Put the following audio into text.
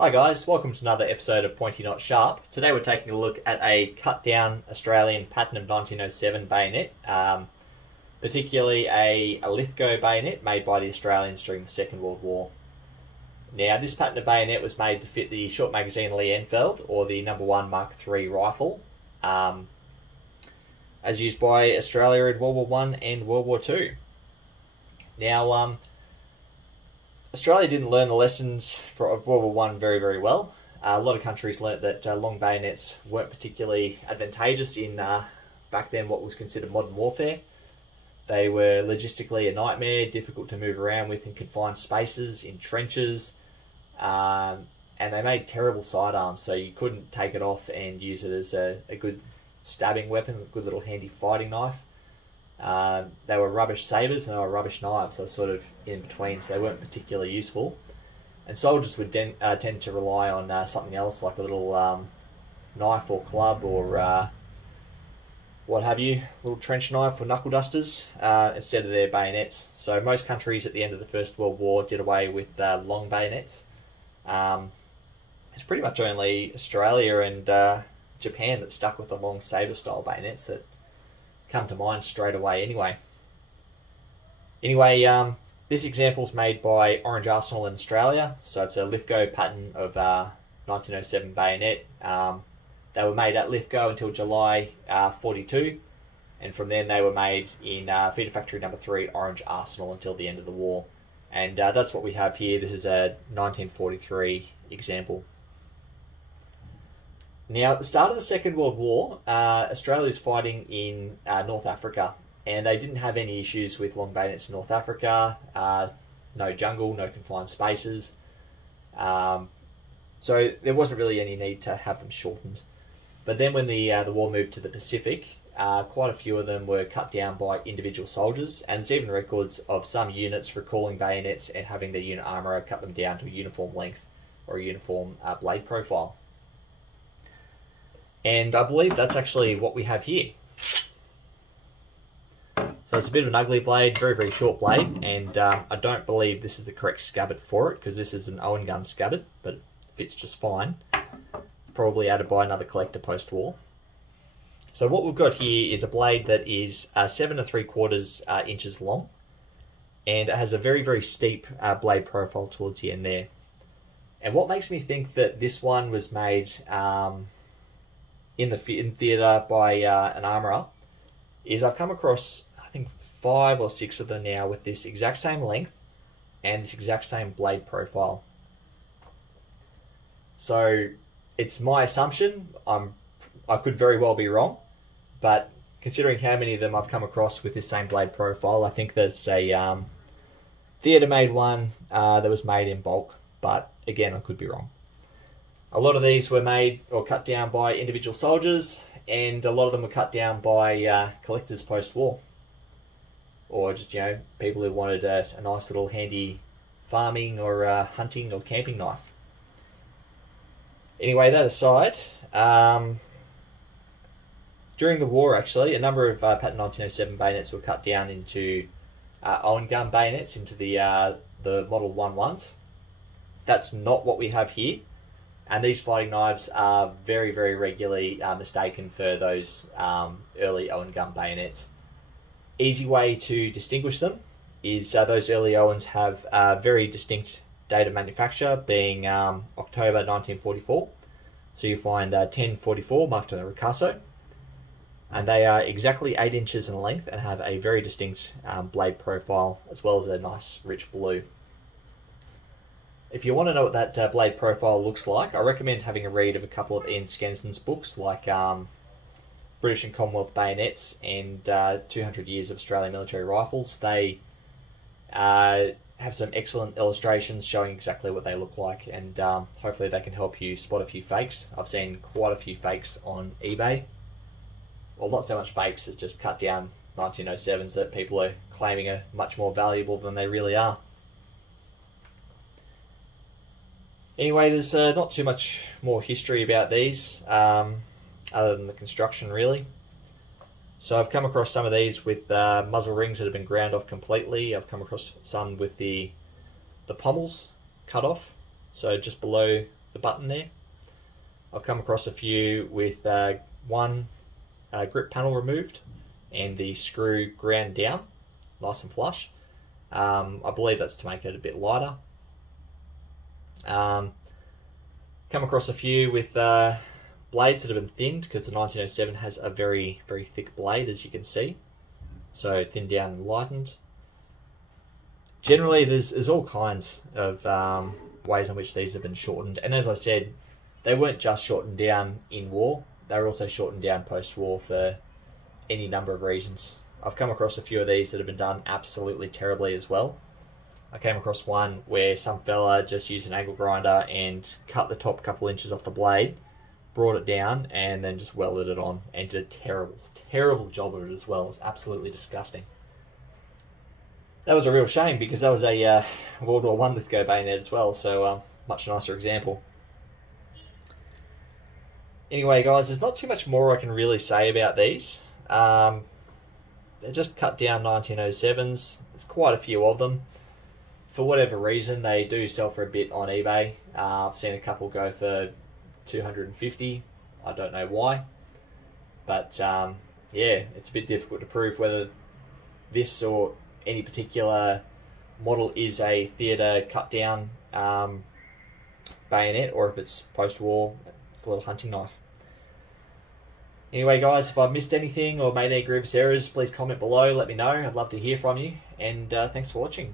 Hi guys, welcome to another episode of Pointy Not Sharp. Today we're taking a look at a cut down Australian pattern of 1907 bayonet, particularly a Lithgow bayonet made by the Australians during the Second World War. Now this pattern of bayonet was made to fit the short magazine Lee Enfield or the No. 1 Mark III rifle, as used by Australia in World War I and World War II. Now, Australia didn't learn the lessons of World War I very, very well. A lot of countries learnt that long bayonets weren't particularly advantageous in back then what was considered modern warfare. They were logistically a nightmare, difficult to move around with in confined spaces, in trenches, and they made terrible sidearms, so you couldn't take it off and use it as a good stabbing weapon, a good little handy fighting knife. They were rubbish sabres and they were rubbish knives. They were sort of in between, so they weren't particularly useful. And soldiers would tend to rely on something else, like a little knife or club or what have you, little trench knife or knuckle dusters instead of their bayonets. So most countries at the end of the First World War did away with long bayonets. It's pretty much only Australia and Japan that stuck with the long sabre style bayonets that come to mind straight away anyway. This example is made by Orange Arsenal in Australia, so it's a Lithgow pattern of 1907 bayonet. They were made at Lithgow until July 42, and from then they were made in Feeder Factory No. 3 Orange Arsenal until the end of the war. And that's what we have here. This is a 1943 example. Now, at the start of the Second World War, Australia was fighting in North Africa, and they didn't have any issues with long bayonets in North Africa. No jungle, no confined spaces. So there wasn't really any need to have them shortened. But then when the war moved to the Pacific, quite a few of them were cut down by individual soldiers, and there's even records of some units recalling bayonets and having their unit armourer cut them down to a uniform length or a uniform blade profile. And I believe that's actually what we have here. So it's a bit of an ugly blade, very, very short blade, and I don't believe this is the correct scabbard for it, because this is an Owen gun scabbard, but it fits just fine. Probably added by another collector post-war. So what we've got here is a blade that is 7 3/4 inches long, and it has a very, very steep blade profile towards the end there. And what makes me think that this one was made in theatre by an armourer is I've come across, I think, 5 or 6 of them now with this exact same length and this exact same blade profile. So it's my assumption. I could very well be wrong, but considering how many of them I've come across with this same blade profile, I think that it's a theatre made one that was made in bulk, but again, I could be wrong. A lot of these were made or cut down by individual soldiers, and a lot of them were cut down by collectors post-war. Or just, people who wanted a nice little handy farming or hunting or camping knife. Anyway, that aside, during the war actually, a number of pattern 1907 bayonets were cut down into Owen gun bayonets, into the Model 11s. That's not what we have here. And these fighting knives are very, very regularly mistaken for those early Owen gun bayonets. Easy way to distinguish them is those early Owens have a very distinct date of manufacture, being October 1944. So you find 1044 marked on the ricasso. And they are exactly 8 inches in length and have a very distinct blade profile, as well as a nice rich blue. If you want to know what that blade profile looks like, I recommend having a read of a couple of Ian Skenson's books, like British and Commonwealth Bayonets and 200 Years of Australian Military Rifles. They have some excellent illustrations showing exactly what they look like, and hopefully they can help you spot a few fakes. I've seen quite a few fakes on eBay. Well, not so much fakes, it's just cut down 1907s that people are claiming are much more valuable than they really are. Anyway, there's not too much more history about these, other than the construction, really. So I've come across some of these with muzzle rings that have been ground off completely. I've come across some with the pommels cut off, so just below the button there. I've come across a few with one grip panel removed and the screw ground down, nice and flush. I believe that's to make it a bit lighter. Come across a few with blades that have been thinned, because the 1907 has a very, very thick blade, as you can see. So thinned down and lightened. Generally, there's all kinds of ways in which these have been shortened. And as I said, they weren't just shortened down in war, they were also shortened down post-war for any number of reasons. I've come across a few of these that have been done absolutely terribly as well. I came across one where some fella just used an angle grinder and cut the top couple inches off the blade, brought it down, and then just welded it on, and did a terrible, terrible job of it as well. It was absolutely disgusting. That was a real shame, because that was a World War I lithgo bayonet as well, so much nicer example. Anyway, guys, there's not too much more I can really say about these. They're just cut down 1907s. There's quite a few of them. For whatever reason, they do sell for a bit on eBay. I've seen a couple go for $250. I don't know why. But, yeah, it's a bit difficult to prove whether this or any particular model is a theatre cut-down bayonet, or if it's post-war. It's a little hunting knife. Anyway, guys, if I've missed anything or made any grievous errors, please comment below, let me know. I'd love to hear from you, and thanks for watching.